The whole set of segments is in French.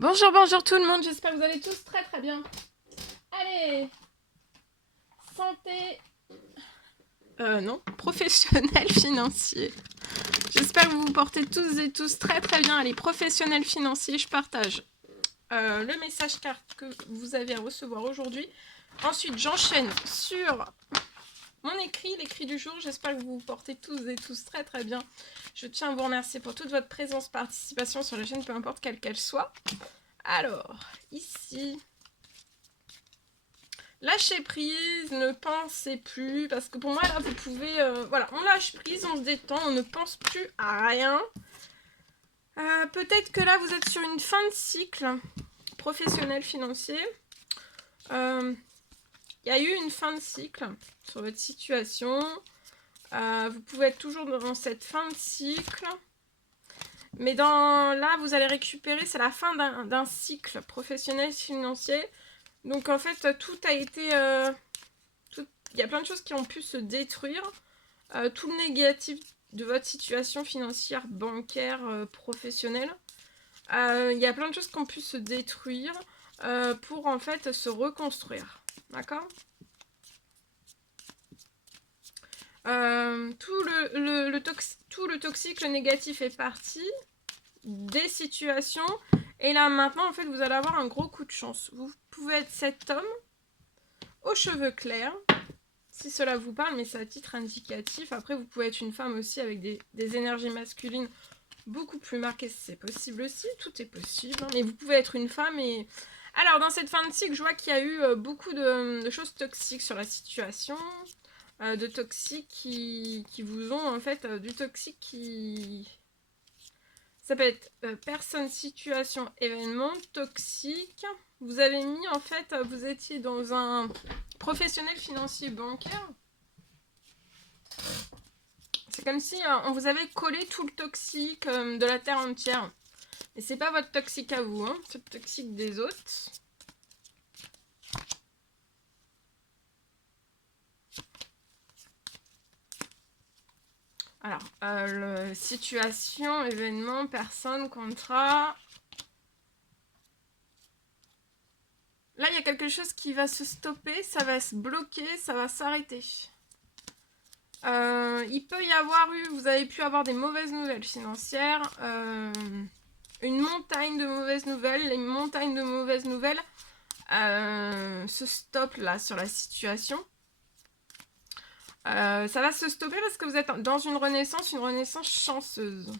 Bonjour, bonjour tout le monde, j'espère que vous allez tous très très bien. Allez, santé, non, professionnel financier. J'espère que vous vous portez tous et tous très très bien. Allez, professionnel financier, je partage le message carte que vous avez à recevoir aujourd'hui. Ensuite, j'enchaîne sur mon écrit, l'écrit du jour. J'espère que vous vous portez tous et tous très très bien. Je tiens à vous remercier pour toute votre présence, participation sur la chaîne, peu importe quelle qu'elle soit. Alors, ici, lâcher prise, ne pensez plus, parce que pour moi, là, vous pouvez... voilà, on lâche prise, on se détend, on ne pense plus à rien. Peut-être que là, vous êtes sur une fin de cycle professionnel, financier. Il y a eu une fin de cycle sur votre situation. Vous pouvez être toujours dans cette fin de cycle. Mais là, vous allez récupérer, c'est la fin d'un cycle professionnel financier. Donc en fait, tout a été... il y a plein de choses qui ont pu se détruire. Tout le négatif de votre situation financière, bancaire, professionnelle. Il y a plein de choses qui ont pu se détruire pour en fait se reconstruire. D'accord ? Tout le toxique, le négatif est parti des situations. Et là maintenant, en fait, vous allez avoir un gros coup de chance. Vous pouvez être cet homme aux cheveux clairs, si cela vous parle, mais c'est à titre indicatif. Après, vous pouvez être une femme aussi avec des énergies masculines beaucoup plus marquées, c'est possible aussi. Tout est possible, hein. Mais vous pouvez être une femme et... Alors, dans cette fin de cycle, je vois qu'il y a eu beaucoup de choses toxiques sur la situation. De toxiques qui vous ont, en fait, du toxique qui... Ça peut être personne, situation, événement, toxique. Vous avez mis, en fait, vous étiez dans un professionnel financier bancaire. C'est comme si on vous avait collé tout le toxique de la terre entière. Et c'est pas votre toxique à vous, hein, c'est le toxique des autres. Alors, situation, événement, personne, contrat. Là, il y a quelque chose qui va se stopper, ça va se bloquer, ça va s'arrêter. Il peut y avoir eu, vous avez pu avoir des mauvaises nouvelles financières, une montagne de mauvaises nouvelles. Les montagnes de mauvaises nouvelles se stoppent là sur la situation. Ça va se stopper parce que vous êtes dans une renaissance chanceuse.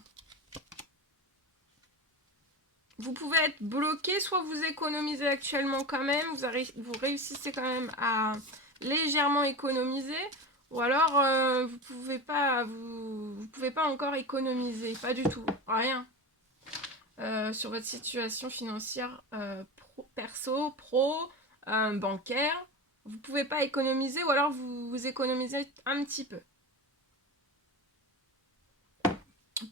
Vous pouvez être bloqué, soit vous économisez actuellement quand même, vous réussissez quand même à légèrement économiser, ou alors vous pouvez pas encore économiser, pas du tout, rien. Sur votre situation financière perso, pro, bancaire, vous pouvez pas économiser, ou alors vous économisez un petit peu.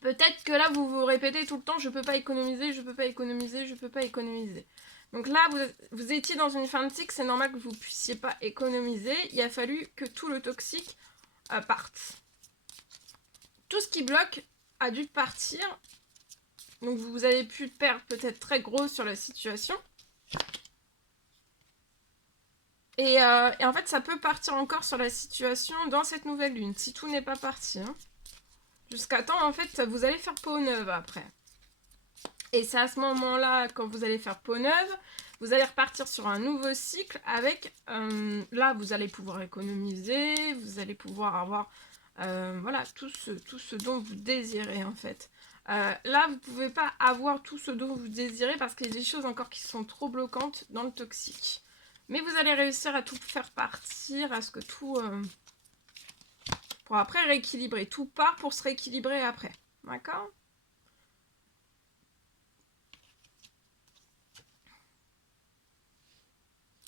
Peut-être que là, vous vous répétez tout le temps, je peux pas économiser, je peux pas économiser, je peux pas économiser. Donc là, vous étiez dans une fin de cycle, c'est normal que vous puissiez pas économiser. Il a fallu que tout le toxique parte. Tout ce qui bloque a dû partir. Donc vous avez pu perdre peut-être très gros sur la situation. Et en fait, ça peut partir encore sur la situation dans cette nouvelle lune, si tout n'est pas parti, hein. Jusqu'à temps, en fait, vous allez faire peau neuve après. Et c'est à ce moment-là, quand vous allez faire peau neuve, vous allez repartir sur un nouveau cycle avec... là, vous allez pouvoir économiser, vous allez pouvoir avoir... voilà, tout ce dont vous désirez, en fait. Là, vous ne pouvez pas avoir tout ce dont vous désirez parce qu'il y a des choses encore qui sont trop bloquantes dans le toxique. Mais vous allez réussir à tout faire partir, à ce que tout... pour après rééquilibrer. Tout part pour se rééquilibrer après. D'accord ?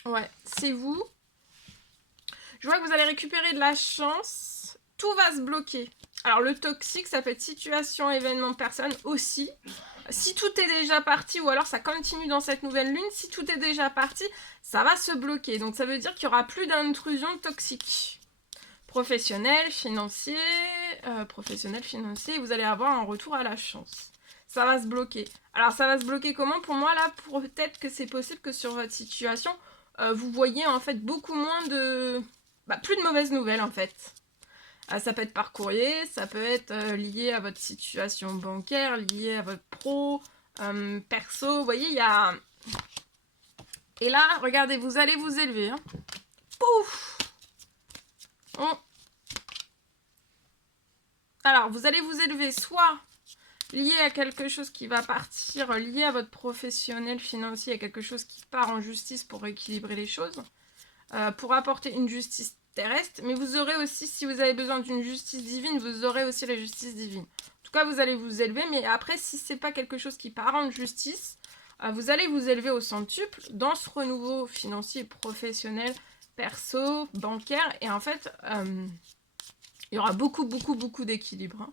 Ouais, c'est vous. Je vois que vous allez récupérer de la chance. Tout va se bloquer. Alors, le toxique, ça peut être situation, événement, personne aussi. Si tout est déjà parti, ou alors ça continue dans cette nouvelle lune, si tout est déjà parti, ça va se bloquer. Donc, ça veut dire qu'il n'y aura plus d'intrusion toxique. Professionnel, financier, vous allez avoir un retour à la chance. ça va se bloquer. Alors ça va se bloquer comment? Pour moi là, peut-être que c'est possible que sur votre situation, vous voyez en fait beaucoup moins de... plus de mauvaises nouvelles en fait. Ça peut être par courrier, ça peut être lié à votre situation bancaire, lié à votre pro, perso, vous voyez, il y a... Et là, regardez, vous allez vous élever. Hein. Pouf! Alors, vous allez vous élever soit lié à quelque chose qui va partir, lié à votre professionnel financier, à quelque chose qui part en justice pour équilibrer les choses, pour apporter une justice terrestre, mais vous aurez aussi, si vous avez besoin d'une justice divine, vous aurez aussi la justice divine. En tout cas, vous allez vous élever, mais après, si c'est pas quelque chose qui part en justice, vous allez vous élever au centuple dans ce renouveau financier, professionnel, perso, bancaire, et en fait, il y aura beaucoup d'équilibre. Hein.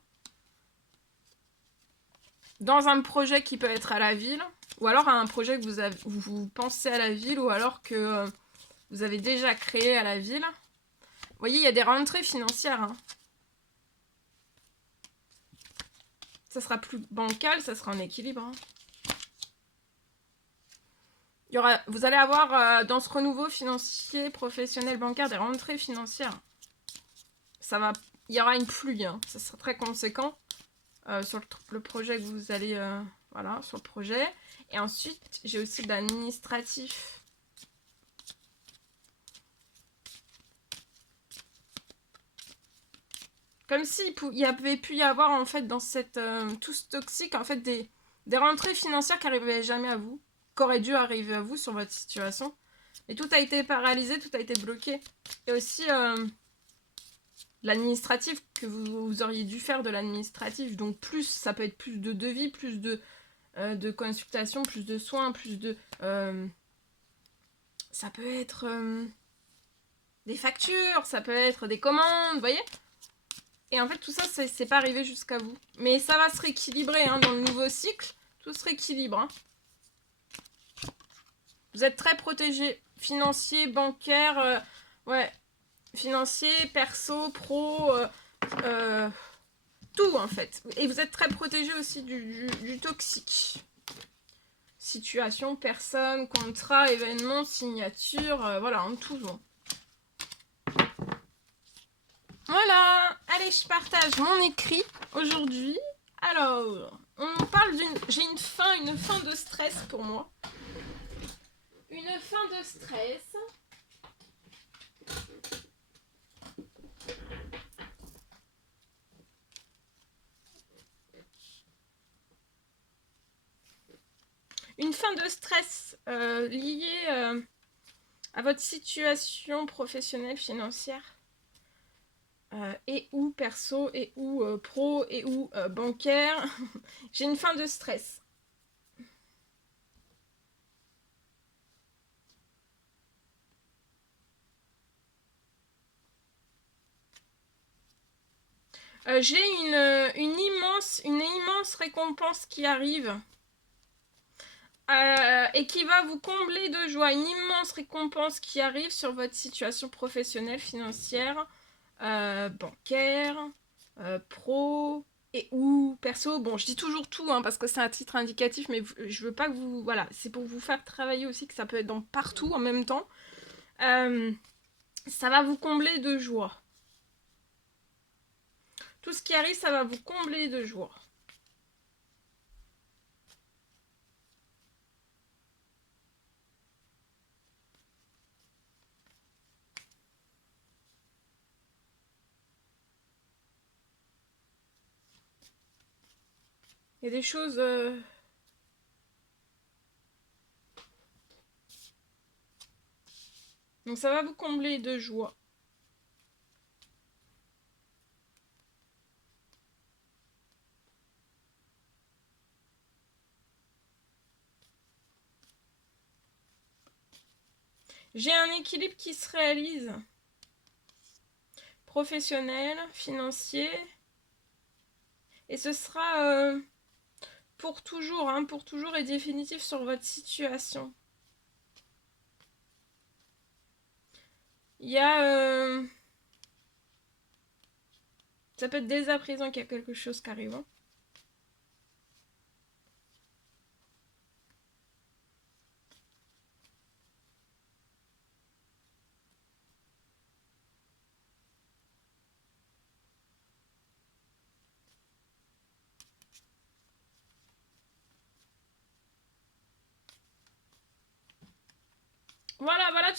Dans un projet qui peut être à la ville, ou alors à un projet que vous pensez à la ville, ou alors que vous avez déjà créé à la ville. Vous voyez, il y a des rentrées financières. Hein. Ça sera plus bancal, ça sera en équilibre. Hein. Vous allez avoir dans ce renouveau financier, professionnel, bancaire, des rentrées financières. Il y aura une pluie, hein. Ça sera très conséquent sur le projet que vous allez... voilà, sur le projet. Et ensuite, j'ai aussi de l'administratif. Comme s'il y avait pu y avoir, en fait, dans cette tous toxique, en fait, des rentrées financières qui n'arrivaient jamais à vous, qui auraient dû arriver à vous sur votre situation. Et tout a été paralysé, tout a été bloqué. Et aussi, l'administratif, que vous auriez dû faire de l'administratif. Donc, ça peut être plus de devis, plus de consultations, plus de soins, plus de... ça peut être des factures, ça peut être des commandes, vous voyez? Et en fait, tout ça, c'est pas arrivé jusqu'à vous. Mais ça va se rééquilibrer hein, dans le nouveau cycle. Tout se rééquilibre. Hein. Vous êtes très protégé. Financier, bancaire, ouais. Financier, perso, pro, tout en fait. Et vous êtes très protégé aussi du toxique. Situation, personne, contrat, événement, signature, voilà, en tout. Bon. Voilà, allez, je partage mon écrit aujourd'hui. Alors, on parle j'ai une fin de stress pour moi. Une fin de stress. Une fin de stress liée à votre situation professionnelle, financière. Et ou perso, et ou pro, et ou bancaire. J'ai une fin de stress. J'ai une immense récompense qui arrive. Et qui va vous combler de joie. Une immense récompense qui arrive sur votre situation professionnelle, financière, bancaire, pro et ou perso. Bon, je dis toujours tout hein, parce que c'est un titre indicatif, mais je veux pas que vous... Voilà, c'est pour vous faire travailler aussi, que ça peut être dans partout en même temps. Ça va vous combler de joie. Tout ce qui arrive, ça va vous combler de joie. Il y a des choses... Donc ça va vous combler de joie. J'ai un équilibre qui se réalise. Professionnel, financier. Et ce sera pour toujours et définitif sur votre situation. Il y a... ça peut être dès à présent qu'il y a quelque chose qui arrive. Hein.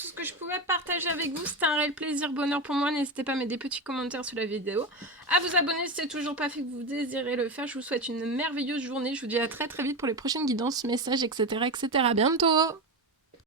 tout ce que je pouvais partager avec vous. C'était un réel plaisir, bonheur pour moi. N'hésitez pas à mettre des petits commentaires sous la vidéo. À vous abonner si c'est toujours pas fait que vous désirez le faire. Je vous souhaite une merveilleuse journée. Je vous dis à très très vite pour les prochaines guidances, messages, etc. etc. À bientôt!